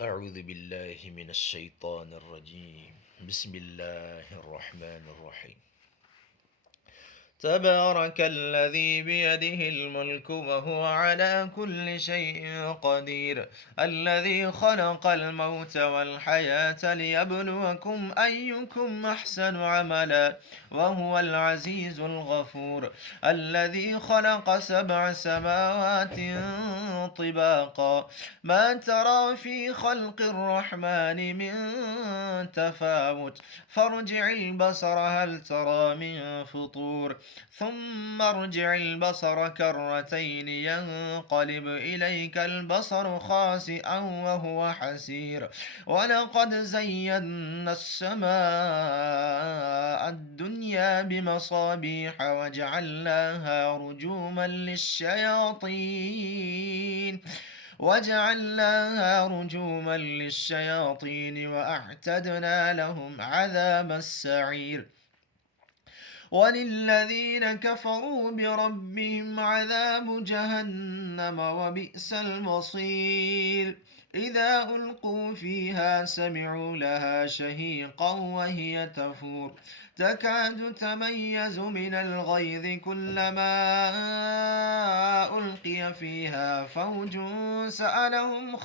أعوذ بالله من الشيطان الرجيم. بسم الله الرحمن الرحيم. تبارك الذي بيده الملك وهو على كل شيء قدير، الذي خلق الموت والحياة ليبلوكم أيكم أحسن عملا وهو العزيز الغفور، الذي خلق 7 سماوات طباقا ما ترى في خلق الرحمن من تفاوت فارجع البصر هل ترى من فطور ثم ارجع البصر كرتين ينقلب إليك البصر خاسئا وهو حسير، ولقد زينا السماء الدنيا بمصابيح وجعلناها رجوما للشياطين وأعتدنا لهم عذاب السعير. وللذين كفروا بربهم عذاب جهنم وبئس المصير. إذا ألقوا فيها سمعوا لها شهيقا وهي تفور تكاد تميز من الغيظ كلما ألقي فيها فوج سألهم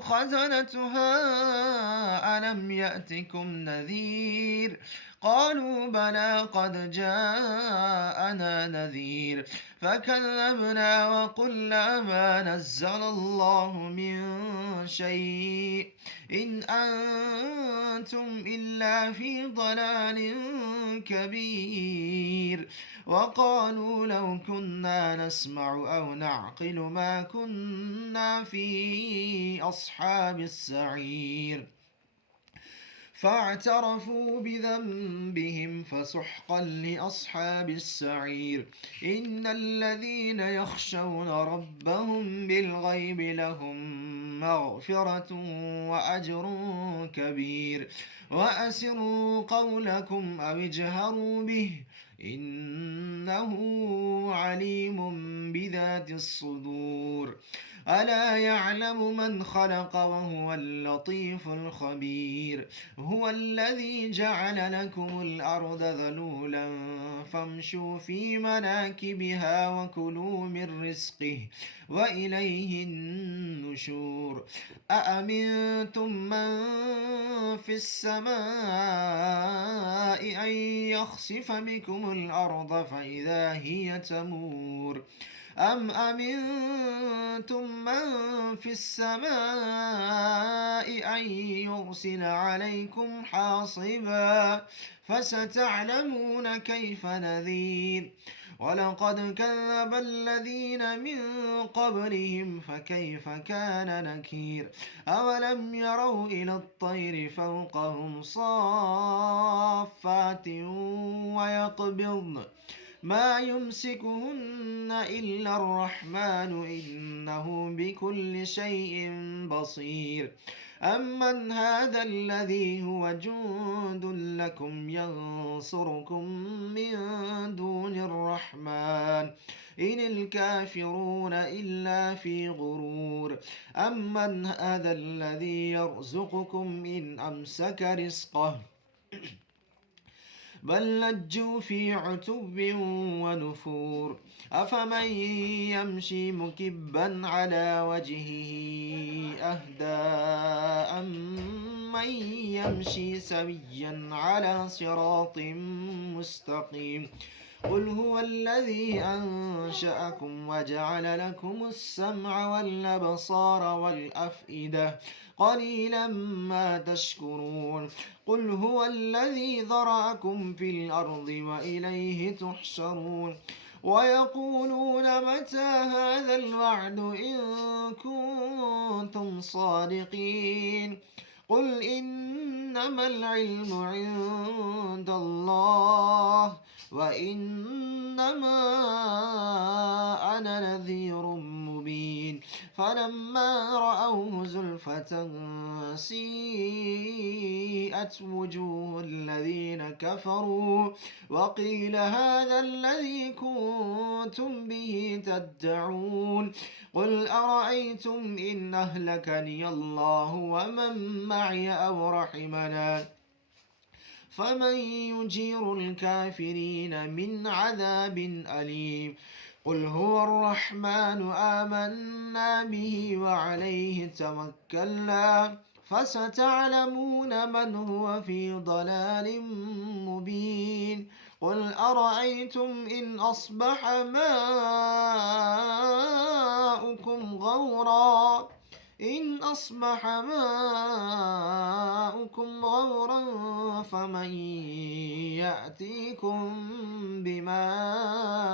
خزنتها ألم يأتكم نذير؟ قالوا بلى قد جاءنا نذير فكذبنا وقلنا ما نزل الله من شيء إن أنتم إلا في ضلال كبير. وقالوا لو كنا نسمع أو نعقل ما كنا في أصحاب السعير. فاعترفوا بذنبهم فسحقا لأصحاب السعير. إن الذين يخشون ربهم بالغيب لهم مغفرة وأجر كبير. وأسروا قولكم أو اجهروا به إنه عليم بذات الصدور. ألا يعلم من خلق وهو اللطيف الخبير. هو الذي جعل لكم الأرض ذلولا فامشوا في مناكبها وكلوا من رزقه وإليه النشور. أأمنتم من في السماء أن يخسف بكم الأرض فإذا هي تمور أم أمنتم من في السماء أن يرسل عليكم حاصبا فستعلمون كيف نذير. ولقد كذب الذين من قبلهم فكيف كان نكير. أولم يروا إلى الطير فوقهم صافات ويقبضن ما يمسكهن إلا الرحمن إنه بكل شيء بصير. أمن هذا الذي هو جند لكم ينصركم من دون الرحمن إن الكافرون إلا في غرور. أمن هذا الذي يرزقكم إن أمسك رزقه بل لجوا في عتب ونفور. أفمن يمشي مكبا على وجهه أهدى أمن يمشي سويا على صراط مستقيم. قل هو الذي أنشأكم وجعل لكم السمع والأبصار والأفئدة قليلا ما تشكرون. قل هو الذي ذرأكم في الأرض وإليه تحشرون. ويقولون متى هذا الوعد إن كنتم صادقين. قل إنما العلم عند الله وإنما إنما أنا نذير مبين فلما رأوه زلفة سيئت وجوه الذين كفروا وقيل هذا الذي كنتم به تدعون قل أرأيتم إن أهلكني الله ومن معي أو رحمنا فمن يجير الكافرين من عذاب أليم قل هو الرحمن آمنا به وعليه توكلنا فستعلمون من هو في ضلال مبين قل أرأيتم إن أصبح ماؤكم غورا فمن يأتيكم بماء